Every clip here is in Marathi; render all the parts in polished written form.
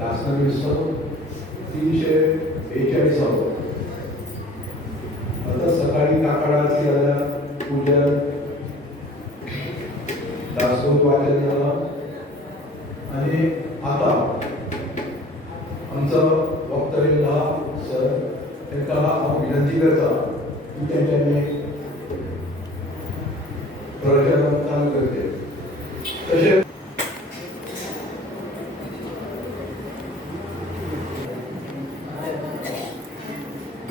दासनविस्तव 342. आता सकाळी काकडाची पूजन दासबोध वाचन झालं आणि आता आमचं वक्तव्य सर त्यांना हांव विनंती करता की त्यांच्यानी प्रवचन चालू करते. तशेंच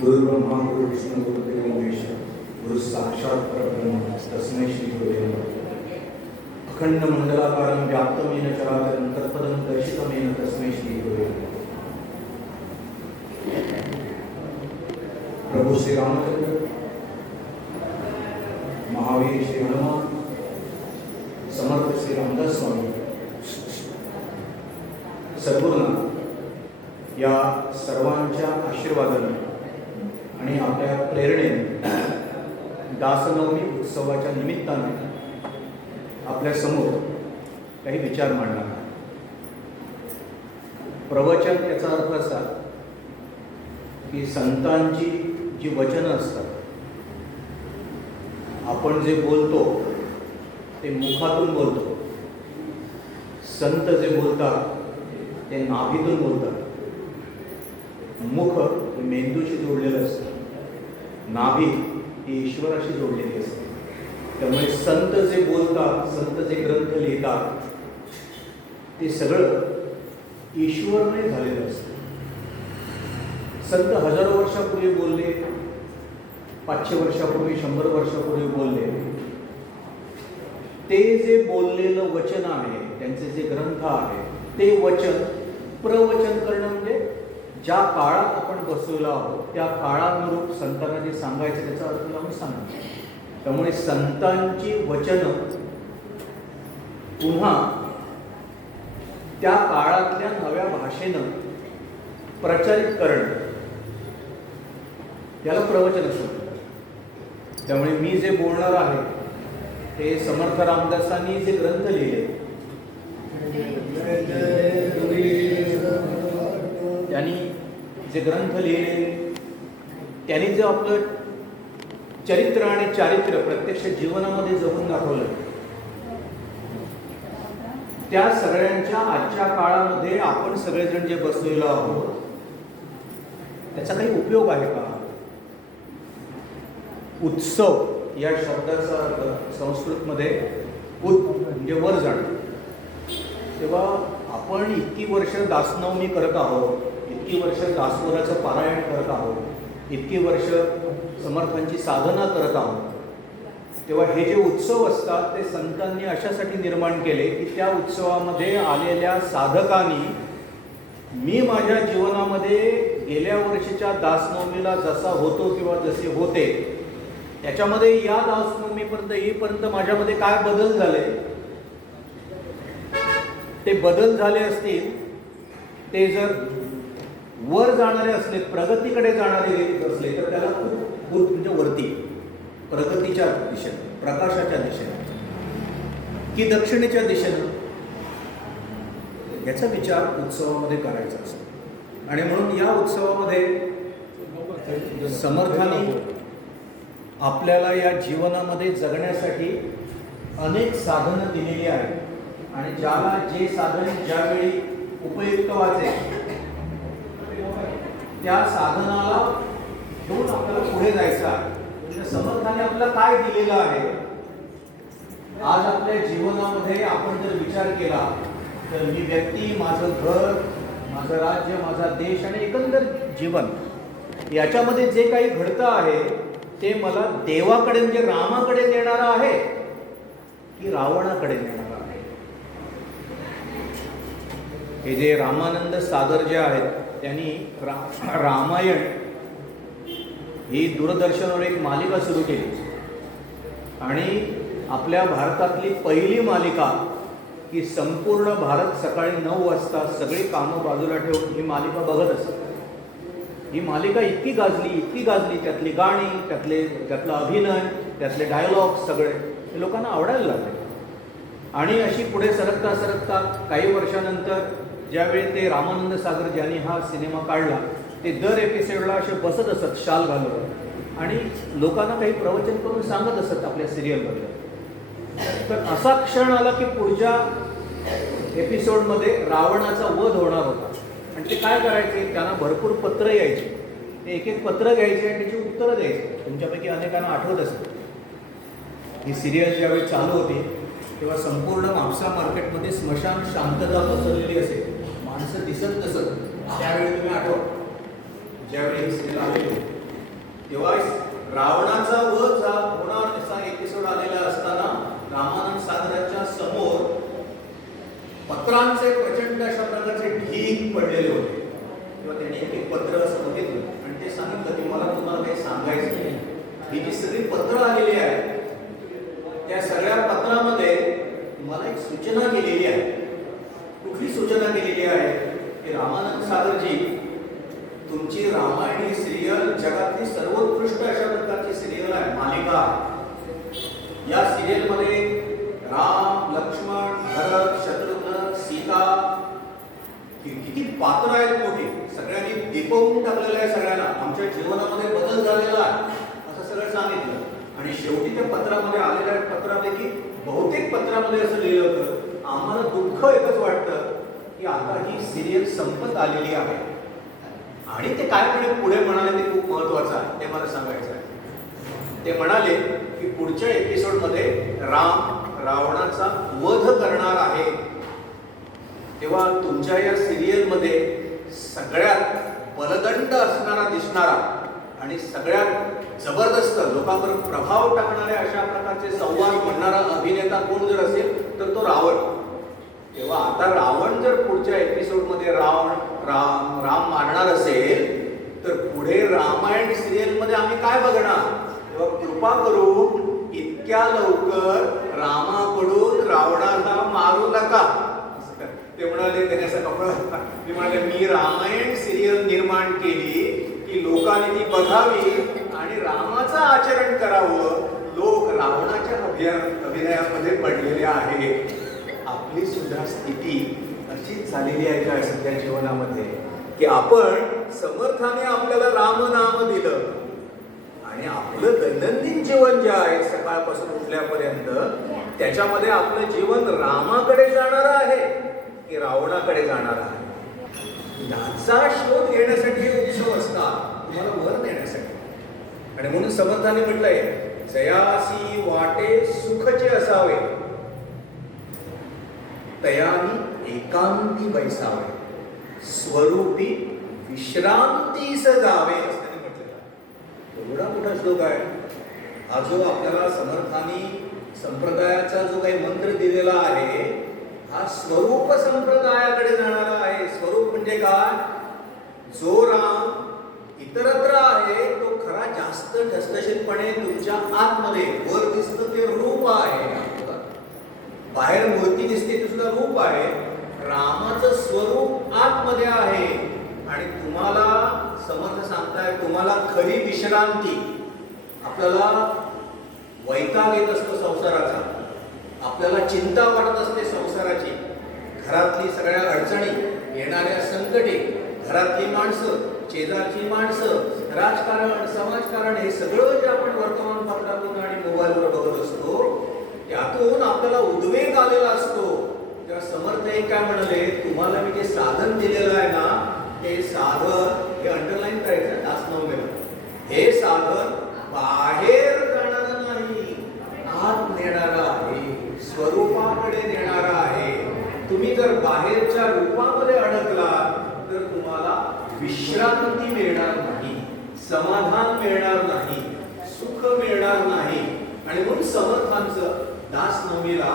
गुरु ब्रह्मा गुरु विष्णु गुरुदेव महेश्वर गुरु साक्षात परब्रह्म तस्मै श्री गुरुवे नमः. अखंड मंडलाकारं व्याप्तमेन चराचरं तत्पदं दर्शितमेन तस्मै श्री गुरुवे नमः. प्रभु श्री रामचंद्र, महावीर श्री हनुमान, समर्थ श्री रामदास स्वामी, सद्गुरुनाथ या सर्वांच्या आशीर्वादाने आणि आपल्या प्रेरणेने दासनवमी उत्सवाच्या निमित्ताने आपल्या समोर काही विचार मांडणार आहे. प्रवचन याचा अर्थ असा की संतांची जी वचनं असतात, आपण जे बोलतो ते मुखातून बोलतो. संत जे बोलतात ते नाभीतून बोलतात. मुख हे मेंदूशी जोडलेलं असतं, नाभी ही ईश्वराशी जोडलेली असते. त्यामुळे संत जे बोलतात, संत जे ग्रंथ लिहितात ते सगळं ईश्वरने झालेलं असतं. संत हजारो वर्षापूर्वी बोलले, 500 वर्षापूर्वी, 100 वर्षापूर्वी बोलले. ते जे बोललेलं वचन आहे, त्यांचे जे ग्रंथ आहे, ते वचन प्रवचन करणं म्हणजे ज्या काळात आपण बसलेलो आहोत त्या काळानुरूप संतांना जे सांगायचं त्याचा अर्थ लावून सांगा. त्यामुळे संतांची वचनं पुन्हा त्या काळातल्या नव्या भाषेनं प्रचारित करणं याला प्रवचन असतं. त्यामुळे मी जे बोलणार आहे ते समर्थ रामदासांनी जे ग्रंथ लिहिले, त्यांनी जे ग्रंथ लिहिले, त्यांनी जे आपलं चरित्र आणि चारित्र्य प्रत्यक्ष जीवनामध्ये जगून दाखवलं, त्या सगळ्यांच्या आजच्या काळामध्ये आपण सगळेजण जे बसलेलो आहोत त्याचा काही उपयोग आहे का? उत्सव या शब्दाचा अर्थ संस्कृतमध्ये उत म्हणजे वर जाणं. तेव्हा आपण इतकी वर्ष दासनवमी करत आहोत, इतकी वर्ष दासबोधाचं पारायण करत आहोत, इतकी वर्ष समर्थांची साधना करत आहोत. तेव्हा हे जे उत्सव असतात ते संतांनी अशासाठी निर्माण केले की त्या उत्सवामध्ये आलेल्या साधकांनी मी माझ्या जीवनामध्ये गेल्या वर्षीच्या दासनवमीला जसा होतो किंवा जसे होते त्याच्यामध्ये या दासनवमीपर्यंत येईपर्यंत माझ्यामध्ये काय बदल झाले, ते बदल झाले असतील, ते जर वर जाणारे असले, प्रगतीकडे जाणारे असले तर त्याला खूप म्हणजे वरती प्रगतीच्या दिशेने, प्रकाशाच्या दिशेने की दक्षिणेच्या दिशेनं, याचा विचार उत्सवामध्ये करायचा असतो. आणि म्हणून या उत्सवामध्ये समर्थांनी आपल्याला या जीवनामध्ये जगण्यासाठी अनेक साधनं दिलेली आहेत आणि ज्याला जे साधन ज्यावेळी उपयुक्त वाटेल त्या साधनाला घेऊन आपल्याला पुढे जायचं आहे. समर्थाने आपल्याला काय दिलेलं आहे, आज आपल्या जीवनामध्ये आपण जर विचार केला तर मी व्यक्ती, माझं घर, माझं राज्य, माझा देश आणि एकंदर जीवन याच्यामध्ये जे काही घडतं आहे ते मला देवाकडे म्हणजे रामाकडे नेणारं आहे की रावणाकडे नेणारं आहे. हे जे रामानंद सागर जे आहेत त्यांनी रामायण ही दूरदर्शनवर एक मालिका सुरू केली आणि आपल्या भारतातली पहिली मालिका की संपूर्ण भारत सकाळी 9 वाजता सगळी कामं बाजूला ठेवून ही मालिका बघत असत. ही मालिका इतकी गाजली, त्यातली गाणी, त्यातला अभिनय, त्यातले डायलॉग सगळे हे लोकांना आवडायला लागले. आणि अशी पुढे सरकता काही वर्षानंतर ज्यावेळी ते रामानंद सागर ज्यांनी हा सिनेमा काढला ते दर एपिसोडला असे बसत असत शाल घालून आणि लोकांना काही प्रवचन करून सांगत असत आपल्या सिरियलबद्दल. तर असा क्षण आला की पुढच्या एपिसोडमध्ये रावणाचा वध होणार होता आणि ते काय करायचे, त्यांना भरपूर पत्र यायचे. ते एक एक पत्र घ्यायचे आणि त्याची उत्तरं द्यायचे. तुमच्यापैकी अनेकांना आठवत असेल ही सिरियल ज्यावेळी चालू होती तेव्हा संपूर्ण म्हापसा मार्केटमध्ये स्मशान शांतता पसरलेली असेल, माणसं दिसत नसत. त्यावेळी तुम्ही आठवा ज्यावेळी ही सिरियल आलेली तेव्हा रावणाचा वध होणार असा एपिसोड आलेला असताना रामानंद सागराच्या समोर पत्रांचे प्रचंड अशा प्रकारचे ढीग पडलेले होते. तेव्हा त्यांनी एक एक पत्र असं बघितलं आणि ते सांगितलं की मला तुम्हाला काही सांगायचं नाही. ही जी सगळी पत्र आलेली आहे त्या सगळ्या पत्रामध्ये मला एक सूचना केलेली आहे. कुठली सूचना केलेली आहे की रामानंद सागरजी, तुमची रामायण ही सिरियल जगातली सर्वोत्कृष्ट अशा प्रकारची सिरियल आहे, मालिका आहे. या सिरियलमध्ये राम, लक्ष्मण, भरत, शत्रुघ्न, सीता किती पात्र आहेत मोठी, सगळ्यांनी दीपवून टाकलेलं आहे. सगळ्यांना आमच्या जीवनामध्ये बदल झालेला आहे असं सगळं सांगितलं. आणि शेवटी त्या पत्रामध्ये आलेल्या पत्रापैकी बहुतेक पत्रामध्ये असं लिहिलं होतं, आम्हाला दुःख एकच वाटतं की आता ही सिरियल संपत आलेली आहे. आणि ते काय पुढे म्हणाले ते खूप महत्वाचं आहे, ते मला सांगायचं आहे. ते म्हणाले की पुढच्या एपिसोडमध्ये राम रावणाचा वध करणार आहे. तेव्हा तुमच्या या सिरियलमध्ये सगळ्यात बलदंड असणारा दिसणारा आणि सगळ्यात जबरदस्त लोकांवर प्रभाव टाकणाऱ्या अशा प्रकारचे संवाद म्हणणारा अभिनेता कोण जर असेल तर तो रावण. तेव्हा आता रावण जर पुढच्या एपिसोडमध्ये राम मारणार असेल तर पुढे रामायण सिरियलमध्ये आम्ही काय बघणार. तेव्हा कृपा करून इतक्या लवकर रामाकडून रावणाला मारू नका. ते म्हणाले त्याने असं कपडा ते म्हणाले मी रामायण सिरियल निर्माण केली की लोकांनी ती बघावी आणि रामाचं आचरण करावं. लोक रावणाच्या अभिनयामध्ये पडलेले आहेत. आपली सुद्धा स्थिती अशीच झालेली आहे का सध्या जीवनामध्ये की आपण समर्थाने आपल्याला राम नाम दिलं आणि आपलं दैनंदिन जीवन जे आहे सकाळपासून उठल्यापर्यंत त्याच्यामध्ये आपलं जीवन रामाकडे जाणार आहे की रावणाकडे जाणार आहे. याचा शोध घेण्यासाठी हे उत्सव असतात, तुम्हाला वर नेण्यासाठी. आणि म्हणून समर्थाने म्हटलंय जयासी वाटे सुखचे असावे तयानी एकांती बैसावे स्वरूपी विश्रांतीस जावे असं म्हटलेलं. एवढा मोठा श्लोक आहे हा जो आपल्याला समर्थानी संप्रदायाचा जो काही मंत्र दिलेला आहे हा स्वरूप संप्रदायाकडे जाणारा आहे. स्वरूप म्हणजे काय, जो राम इतरत्र आहे तो खरा जास्त ठसठशीतपणे तुमच्या आतमध्ये वर दिसतं ते रूप आहे. बाहेर मूर्ती दिसते ते सुद्धा रूप आहे. रामाचं स्वरूप आतमध्ये आहे आणि तुम्हाला समर्थ सांगताय तुम्हाला खरी विश्रांती. आपल्याला वैताग येत असतो संसाराचा, आपल्याला चिंता वाटत असते संसाराची, घरातली सगळ्या अडचणी, येणाऱ्या संकटे, घरातली माणसं, शेजारची माणसं, राजकारण, समाजकारण हे सगळं जे आपण वर्तमानपत्रातून आणि मोबाईलवर बघत असतो त्यातून आपल्याला उद्वेग आलेला असतो. तेव्हा समर्थ एक काय म्हणाले, तुम्हाला मी जे साधन दिलेलं आहे ना ते साधन हे अंडरलाईन करायचं दास नवमेला. हे साधन बाहेर जाणारं नाही, आत नेणारं आहे, स्वरूपाकडे नेणारं आहे. तुम्ही जर बाहेरच्या रूपामध्ये अडकला तर तुम्हाला विश्रांती मिळणार नाही, समाधान मिळणार नाही, सुख मिळणार नाही. आणि म्हणून समर्थांचं दास नवमीला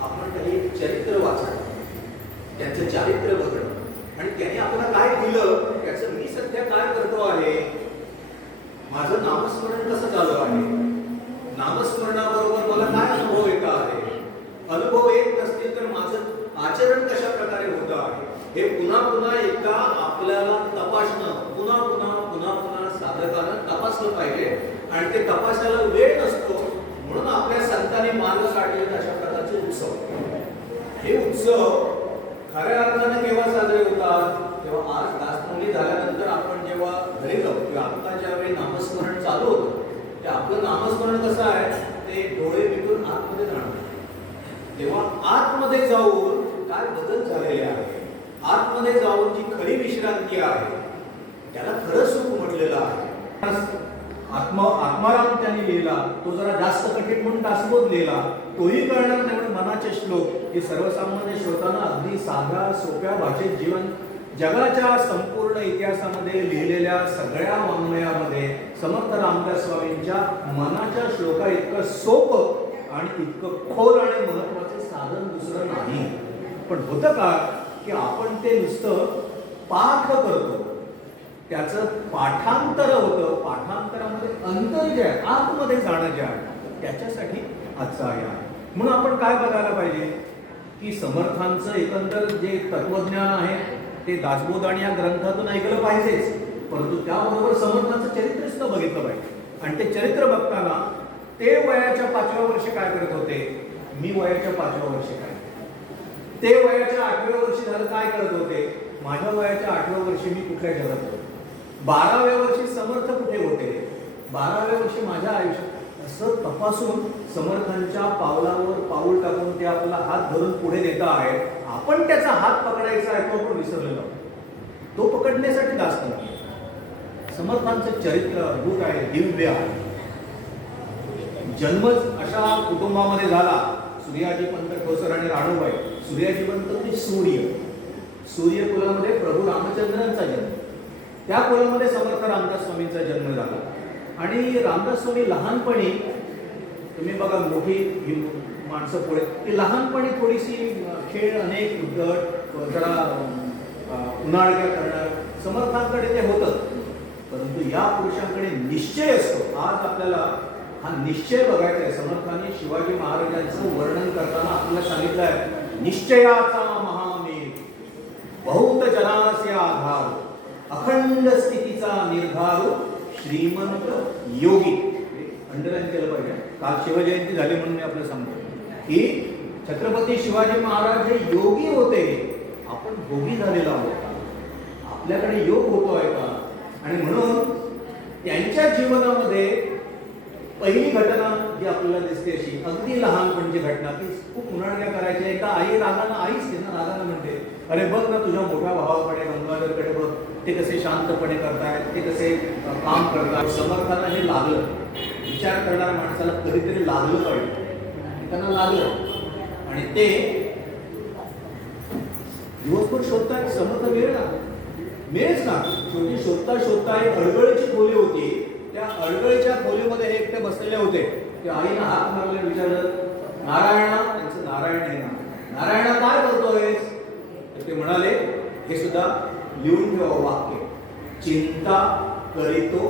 आपण काही चरित्र वाचणं, त्यांचं चारित्र्य बघणं आणि त्यांनी आपल्याला काय दिलं त्याचं मी सध्या काय करतो आहे, माझं नामस्मरण कसं चालू आहे, नामस्मरणाबरोबर मला काय अनुभव येत आहे, अनुभव येत नसतील तर माझं आचरण कशा प्रकारे होत आहे हे पुन्हा पुन्हा एकदा आपल्याला तपासणं, पुन्हा पुन्हा पुन्हा पुन्हा साधकानं तपासलं पाहिजे. आणि ते तपासायला वेळ नसतो म्हणून आपल्या संतांनी मार्ग काढलेले अशा प्रकारचे उत्सव. हे उत्सव खऱ्या अर्थाने केव्हा साजरे होतात? तेव्हा आज दासनवमी झाल्यानंतर आपण जेव्हा घरी जाऊ किंवा आता ज्यावेळी नामस्मरण चालू होतं, ते आपलं नामस्मरण कसं आहे, ते डोळे मिटून आतमध्ये जाणं. तेव्हा आतमध्ये जाऊन काय बदल झालेले आहे, आतमध्ये जाऊन जी खरी विश्रांती आहे, त्याला खरं सुख म्हटलेलं आहे. आत्माराम त्यांनी लिहिला, तो जरा जास्त कठीण म्हणून दासबोध लिहिला. तोही कळणार नाही म्हणून मनाचे श्लोक हे सर्वसामान्य श्रोतांना अगदी साध्या सोप्या भाषेत जीवन जगाच्या संपूर्ण इतिहासामध्ये लिहिलेल्या सगळ्या वाङ्मयामध्ये समर्थ रामदास स्वामींच्या मनाच्या श्लोका इतकं सोपं आणि इतकं खोल आणि महत्वाचे साधन दुसरं नाही. पण होतं का की आपण ते नुसतं पाठ करतो, त्याचं पाठांतर होतं. पाठांतरामध्ये अंतर जे आहे, आतमध्ये जाणं जे आहे, त्याच्यासाठी आजचा आहे. म्हणून आपण काय बघायला पाहिजे की समर्थांचं एकंदर जे तत्वज्ञान आहे ते दासबोध आणि या ग्रंथातून ऐकलं पाहिजेच, परंतु त्याबरोबर समर्थांचं चरित्र सुद्धा बघितलं पाहिजे. आणि ते चरित्र बघताना ते वयाच्या 5व्या वर्षी काय करत होते, मी वयाच्या 5व्या वर्षी काय, ते वयाच्या 8व्या वर्षी झालं काय करत होते, माझ्या वयाच्या 8व्या वर्षी मी कुठल्या जगात होतो, 12व्या वर्षी समर्थ कुठे होते, 12व्या वर्षी माझ्या आयुष्यात, असं तपासून समर्थांच्या पावलावर पाऊल टाकून ते आपला हात धरून पुढे देता आहे. आपण त्याचा हात पकडायचा आहे, तो आपण विसरलेलो, तो पकडण्यासाठी दासनवमी. समर्थांचं चरित्र अद्भुत आहे, दिव्य आहे. जन्मच अशा कुटुंबामध्ये झाला, सूर्याजी पंत ठोसर आणि राणूबाई. सूर्याजी पंत म्हणजे सूर्य कुलामध्ये प्रभू रामचंद्रांचा जन्म, त्या कुलामध्ये समर्थ रामदास स्वामींचा जन्म झाला. आणि रामदास स्वामी लहानपणी, तुम्ही बघा मोठी ही माणसं पुढे, ती लहानपणी थोडीशी खेळ, अनेक उद्धट, जरा उन्हाळ्या करणार, समर्थांकडे ते होतं. परंतु या पुरुषांकडे निश्चय असतो. आज आपल्याला हा निश्चय बघायचा आहे. समर्थांनी शिवाजी महाराजांचं वर्णन करताना आपल्याला सांगितलं आहे, निश्चयाचा महामेघ, बहुत जनास्य आधार, अखंड स्थितीचा निर्धार, श्रीमंत योगी. अंडरलाईन केलं पाहिजे. काल शिवजयंती झाली म्हणून मी आपल्याला सांगतो की छत्रपती शिवाजी महाराज हे योगी होते, आपण भोगी झालेला आहोत. आपल्याकडे योग होतोय का? आणि म्हणून त्यांच्या जीवनामध्ये पहिली घटना जी आपल्याला दिसते अशी अगदी लहानपणची घटना, की खूप उन्हाळ्या करायच्या. एकदा आई रागानं, आईच ना रागानं म्हणते, अरे बघ ना तुझ्या मोठ्या भावाकडे गंगाधरकडे बघ, ते कसे शांतपणे करतायत, ते कसे काम करतात. समर्थांना हे लागलं, विचार करणाऱ्या माणसाला कधीतरी लागलं पाहिजे, त्यांना लागलं. आणि ते दिवसभर शोधतायत, समर्थ मिळेच ना. शेवटी शोधता शोधता एक अडगळीची खोली होती. त्या अडगळीच्या खोलीमध्ये हे एकटे बसलेले होते. ते आईनं हात मारले, विचारलं, नारायणा, त्यांचं नारायण आहे ना, नारायणा काय करतोयस? तर ते म्हणाले, हे सुद्धा लिहून ठेवा वाक्य, चिंता करीतो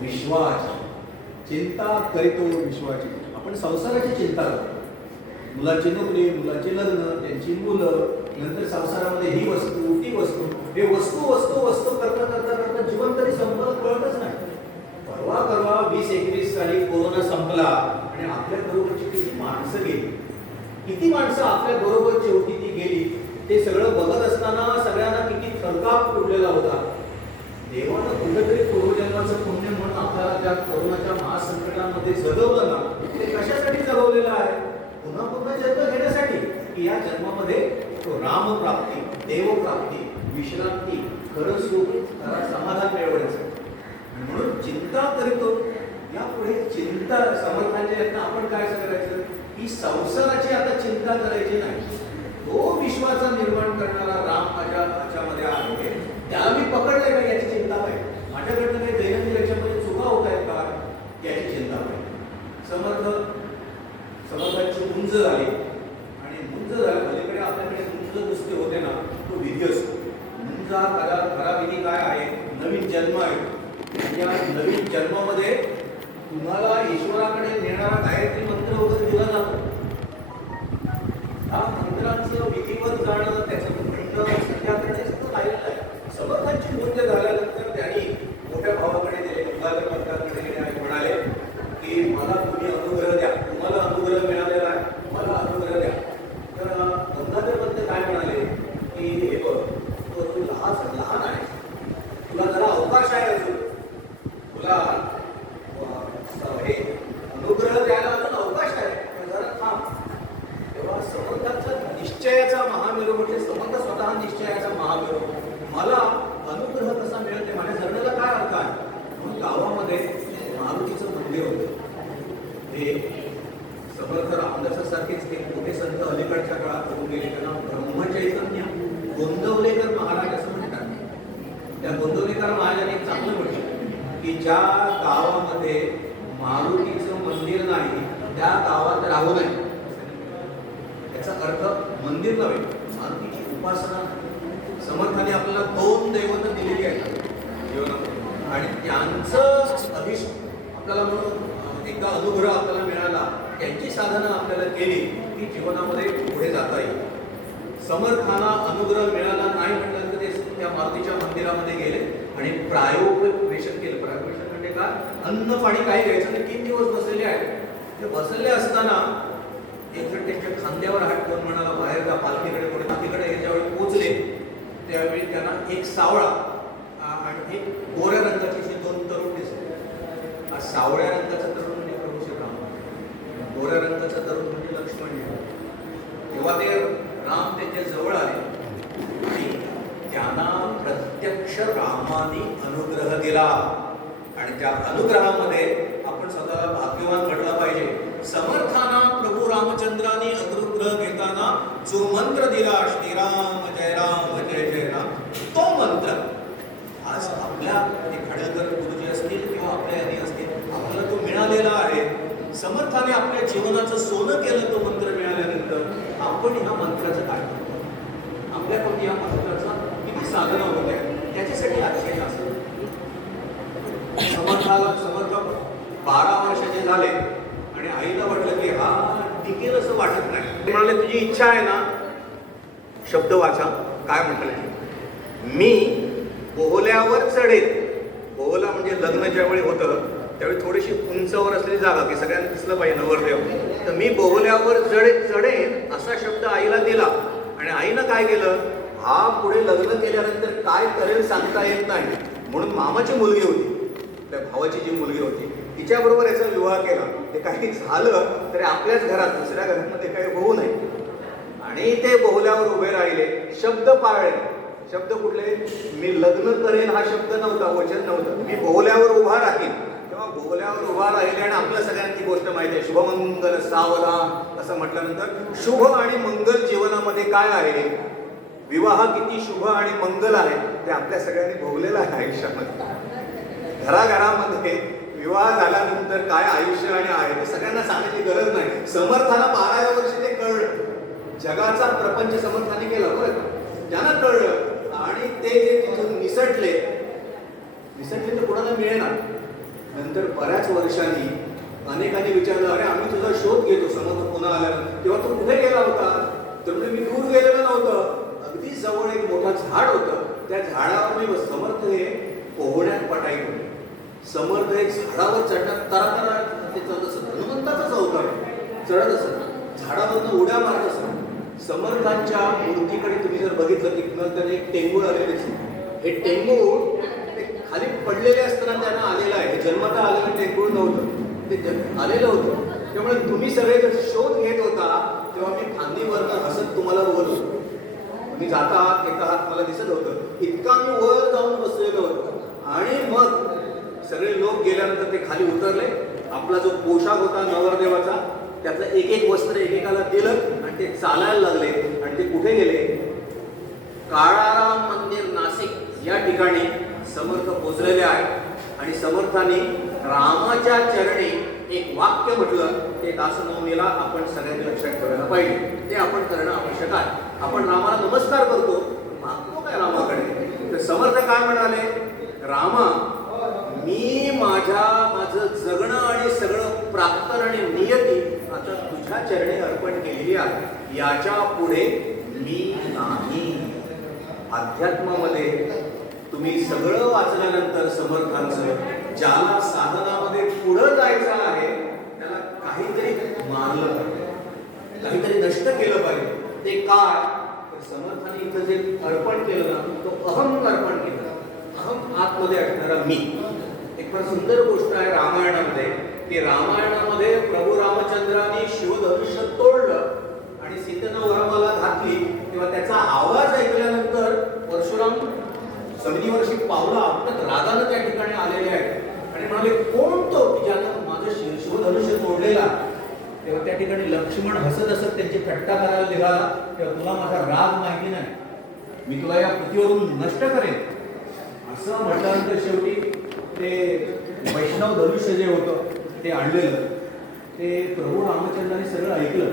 विश्वाची. चिंता करीतो विश्वाची. आपण संसाराची चिंता करतो, मुलाची नोकरी, मुलाचे लग्न, त्यांची मुलं, नंतर संसारामध्ये ही वस्तू, ती वस्तू, हे वस्तू वस्तू वस्तू करता करता करता जीवन तरी संपलं कळतच नाही. परवा 20-21 साली कोरोना संपला आणि आपल्या बरोबरची किती माणसं गेली, किती माणसं आपल्या बरोबर शेवटी ती गेली. ते सगळं बघत असताना सगळ्यांना किती थरकाप उडलेला होता. देवानं कुठेतरी पूर्वजन्माचं पुण्य म्हणून आपल्याला त्या कोरोनाच्या महासंकटामध्ये जगवलं ना. ते कशासाठी जगवलेलं आहे? पुन्हा पुन्हा जन्म घेण्यासाठी, की या जन्मामध्ये तो रामप्राप्ती, देवप्राप्ती, विश्रांती, खरं सुख, खरा समाधान मिळवण्यासाठी. म्हणून चिंता करीतो. यापुढे चिंता समर्थांच्या यातनं आपण काय करायचं की संसाराची आता चिंता करायची नाही. तो विश्वाचा निर्माण करणारा राम माझ्यामध्ये आहे, त्याला मी पकडले का याची चिंता पाहिजे. माझ्याकडनं काही दैनंदिन याच्यामध्ये चुका होत आहेत का याची चिंता पाहिजे. समर्थांची मुंज झाली आणि मुंज झाली. पलीकडे आपल्याकडे मुंज नुसते होते ना, तो विधी असतो. मुंज हा खरा विधी काय आहे? नवीन जन्म आहे. या नवीन जन्मामध्ये तुम्हाला ईश्वराकडे नेणारा गायत्री मंत्र वगैरे दिला जातो. हा मंत्रांचं विधिवत जाणं, त्याचं खंड सध्या करणे सगळं राहिलेलं आहे. समर्थांची मुंज झाल्यानंतर त्यांनी मोठ्या भावाकडे दिले, गंगाधर पंतांकडे गेले आणि म्हणाले की मला तुम्ही अनुग्रह द्या, तुम्हाला अनुग्रह मिळालेला आहे, मला अनुग्रह द्या. तर गंगाधर पंत काय म्हणाले की गोंदवलेकर महाराजांनी एक चांगलं म्हटलं की ज्या गावामध्ये मारुतीचं मंदिर नाही त्या गावात राहू नये. याचा अर्थ मंदिर नव्हे, मारुतीची उपासना. समर्थाने आपल्याला 2 दैवतं दिलेली आहेत जीवनामध्ये आणि त्यांचं अभिषेक आपल्याला म्हणून एकदा अनुभव आपल्याला मिळाला, त्यांची साधना आपल्याला केली की जीवनामध्ये पुढे जाता येईल. समर्थांना अनुग्रह मिळाला नाही म्हटलं तर ते त्या मारुतीच्या मंदिरामध्ये गेले आणि प्रायोपवेशन केलं. प्रायोपवेशन म्हणजे काय? अन्न पाणी काही घ्यायचं नाही. 3 दिवस बसलेले आहेत. ते बसलेले असताना एक जण त्यांच्या खांद्यावर हात ठेवून म्हणाला, बाहेर जा, पालखीकडे पुढे. पालखीकडे ज्यावेळी पोहोचले त्यावेळी त्यांना एक सावळा आणि एक गोऱ्या रंगाचे 2 तरुण दिसले. सावळ्या रंगाचा तरुण म्हणजे प्रभू श्रीराम, गोऱ्या रंगाचा तरुण म्हणजे लक्ष्मण. तेव्हा ते राम त्यांच्या जवळ आले आणि त्यांना प्रत्यक्ष रामाने अनुग्रह दिला आणि त्या अनुग्रहामध्ये आपण स्वतःला भाग्यवान म्हटलं पाहिजे. समर्थांना प्रभू रामचंद्राने अनुग्रह घेताना जो मंत्र दिला, श्रीराम जय राम, तो मंत्र आज आपल्या खाडेकर गुरुजी असतील किंवा आपल्या यादी असतील, आपल्याला तो मिळालेला आहे. समर्थाने आपल्या जीवनाचं सोनं केलं. तो मंत्र मिळाल्यानंतर आपण ह्या मंत्राचं काय करतो? आपल्याकडून या मंत्राचा किती साधना होत आहे त्याच्यासाठी आजचे असं समर्थ 12 वर्षाचे झाले आणि आईला वाटलं की हा टिकेल असं वाटत नाही. ते म्हणाले, तुझी इच्छा आहे ना? शब्द वाचा. काय म्हटलं? मी बोहल्यावर चढेल. बोहला म्हणजे लग्न ज्यावेळी होतं त्यावेळी थोडीशी उंचावर असलेली जागा की सगळ्यांना दिसलं पाहिजे नवरदेव. तर मी बोहल्यावर चढेन असा शब्द आईला दिला आणि आईनं काय केलं? हा पुढे लग्न केल्यानंतर काय करेल सांगता येत नाही म्हणून मामाची मुलगी होती, त्या भावाची जी मुलगी होती तिच्याबरोबर याचा विवाह केला. ते काही झालं तरी आपल्याच घरात, दुसऱ्या घरामध्ये काही होऊ नये. आणि ते बोहल्यावर उभे राहिले, शब्द पाळले. शब्द कुठले? मी लग्न करेन हा शब्द नव्हता, वचन नव्हतं. मी बोहल्यावर उभा राहील. तेव्हा बोहल्यावर उभा राहिले आणि आपल्या सगळ्यांची गोष्ट माहिती आहे, शुभमंगल सावधान असं म्हटल्यानंतर शुभ आणि मंगल जीवनामध्ये काय आहे, विवाह किती शुभ आणि मंगल आहे ते आपल्या सगळ्यांनी भोगलेलं आहे आयुष्यामध्ये. घराघरामध्ये विवाह झाल्यानंतर काय आयुष्य आणि आहे ते सगळ्यांना सांगण्याची गरज नाही. समर्थाला 12व्या वर्षी ते कळलं. जगाचा प्रपंच समर्थाने केला बरं का, त्यांना कळलं आणि ते जे तिथून निसटले तर कोणाला मिळेना. नंतर बऱ्याच वर्षांनी अनेकांनी विचारलं, अरे आम्ही तुझा शोध घेतो समर्थ पुन्हा आल्यानंतर, तेव्हा तू कुठे गेला होता? तर म्हणजे मी दूर गेलेलं नव्हतं, अगदी जवळ एक मोठं झाड होतं, त्या झाडावर मी समर्थ हे पोहण्यात पटाई होते. समर्थ एक झाडावर चढण्यात तारा ते चढत असत, हनुमंताचाच अवतार चढत असत, झाडावरनं उड्या मारत असत. समर्थांच्या मूर्तीकडे तुम्ही जर बघितलं तिथनं एक टेंगूळ आलेले हे टेंगूळ ते खाली पडलेले असताना त्यांना आलेलं आहे. जन्मता आलेलं टेंगूळ नव्हतं, ते आलेलं होतं. त्यामुळे तुम्ही सगळे जर शोध घेत होता तेव्हा मी फांदीवरनं हसत तुम्हाला बोलतो. तुम्ही जाता एका हात मला दिसत होतं, इतका मी वर जाऊन बसलेलो होतो. आणि मग सगळे लोक गेल्यानंतर ते खाली उतरले. आपला जो पोशाख होता नवरदेवाचा त्यातलं एक एक वस्त्र एकेकाला दिलं आणि ते चालायला लागले. आणि ते कुठे गेले? काळाराम मंदिर नाशिक या ठिकाणी समर्थ पोचलेले आहेत. आणि समर्थांनी रामाच्या चरणी एक वाक्य म्हटलं, ते दासनवमीला आपण सगळ्यांनी लक्षात ठेवायला पाहिजे. ते आपण करणं आवश्यक आहे. आपण रामाला नमस्कार करतो, मागतो काय रामाकडे? तर समर्थ काय म्हणाले? रामा, मी माझं जगणं आणि सगळं प्राप्तन आणि नियती आता तुझ्या चरणी अर्पण केलेली आहे. याच्या पुढे मी नाही. अध्यात्मामध्ये तुम्ही सगळं वाचल्यानंतर समर्थांचं ज्याला साधनामध्ये पुढं जायचं आहे त्याला काहीतरी मारलं पाहिजे, काहीतरी नष्ट केलं पाहिजे. ते काय? तर समर्थाने इथं जे अर्पण केलं ना, तो अहम अर्पण केलं. अहम आतमध्ये असणारा मी. एक फार सुंदर गोष्ट आहे रामायणामध्ये, की रामायणामध्ये प्रभू रामचंद्राने शिवधनुष्य तोडलं आणि सीतेनं वरमाला घातली तेव्हा त्याचा आवाज ऐकल्यानंतर परशुराम जमिनीवरची पावलं आपटत रागानं त्या ठिकाणी आलेले आहेत आणि म्हणाले, कोण तो की ज्यानं माझं शिवधनुष्य तोडलेला? तेव्हा त्या ठिकाणी लक्ष्मण हसत हसत त्यांची थट्टा करायला निघाला, तेव्हा तुला माझा राग माहिती नाही, मी तुला या पृथ्वीवरून नष्ट करेन. असं म्हटल्यानंतर शेवटी ते वैष्णव धनुष्य जे होतं ते आणलेलं ते प्रभू रामचंद्राने सगळं ऐकलं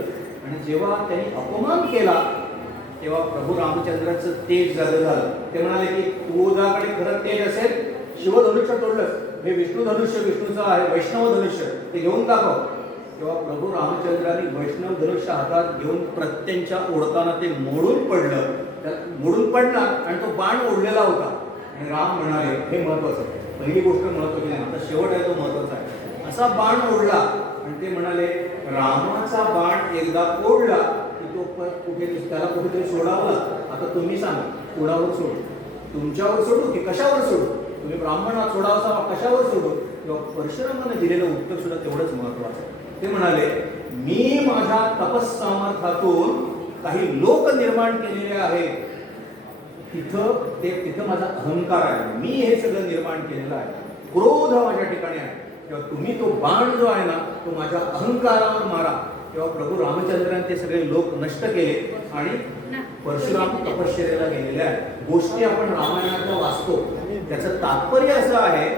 आणि जेव्हा त्यांनी अपमान केला तेव्हा प्रभू रामचंद्राचं तेज जागं झालं. ते म्हणाले की तुझ्याकडे खरं तेज असेल, शिवधनुष्य तोडलंस, हे विष्णू धनुष्य विष्णूचं आहे, वैष्णव धनुष्य ते घेऊन दाखव. तेव्हा प्रभू रामचंद्रांनी वैष्णव धनुष्य हातात घेऊन प्रत्यंच्या ओढताना ते मोडून पडलं. मोडून पडला आणि तो बाण ओढलेला होता. आणि राम म्हणाले, हे महत्वाचं, पहिली गोष्ट महत्वाची नाही, आता शेवट आहे तो महत्वाचा आहे. असा बाण ओढला आणि ते म्हणाले रामाचा बाण एकदा ओढला की तो कुठे त्याला कुठेतरी सोडावा. आता तुम्ही सांगा, कुणावर सोडू, तुमच्यावर सोडू की कशावर सोडू? तुम्ही ब्राह्मणात सोडावा कशावर सोडू? किंवा परशुरामाने दिलेलं उत्तर सुद्धा तेवढंच महत्वाचं. ते म्हणाले मी माझ्या तपस्सामर्थ्यातून काही लोक निर्माण केलेले आहेत, तिथं माझा अहंकार आहे, मी हे सगळं निर्माण केलेलं आहे, क्रोध माझ्या ठिकाणी आहे. तेव्हा तुम्ही तो बाण जो आहे ना तो माझ्या अहंकारावर मारा. तेव्हा प्रभू रामचंद्रांनी ते सगळे लोक नष्ट केले आणि परशुराम तपश्चर्याला गेलेले आहेत. गोष्टी आपण रामायणातल्या वाचतो, त्याचं तात्पर्य असं आहे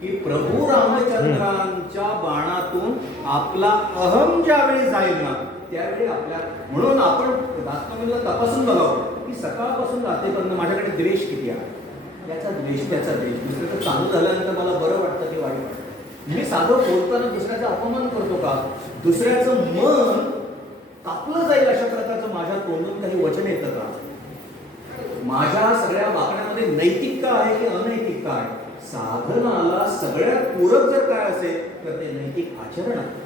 की प्रभू रामचंद्रांच्या बाणातून आपला अहम ज्यावेळी जाईल ना त्यावेळी आपल्या, म्हणून आपण दासनवमीला तपासून बघावं की सकाळपासून रात्रीपर्यंत माझ्याकडे द्वेष किती आहे. त्याचा द्वेष दुसऱ्याचं चांगलं झाल्यानंतर मला बरं वाटतं की वाईट वाटतं. मी साधं बोलताना दुसऱ्याचा अपमान करतो का? दुसऱ्याचं मन कापलं जाईल अशा प्रकारचं माझ्या तोंडून काही वचन येतं का? माझ्या सगळ्या वागण्यामध्ये नैतिकता आहे की अनैतिकता आहे? साधनाला सगळ्यात पूरक जर काय असेल तर ते नैतिक आचरण आहे.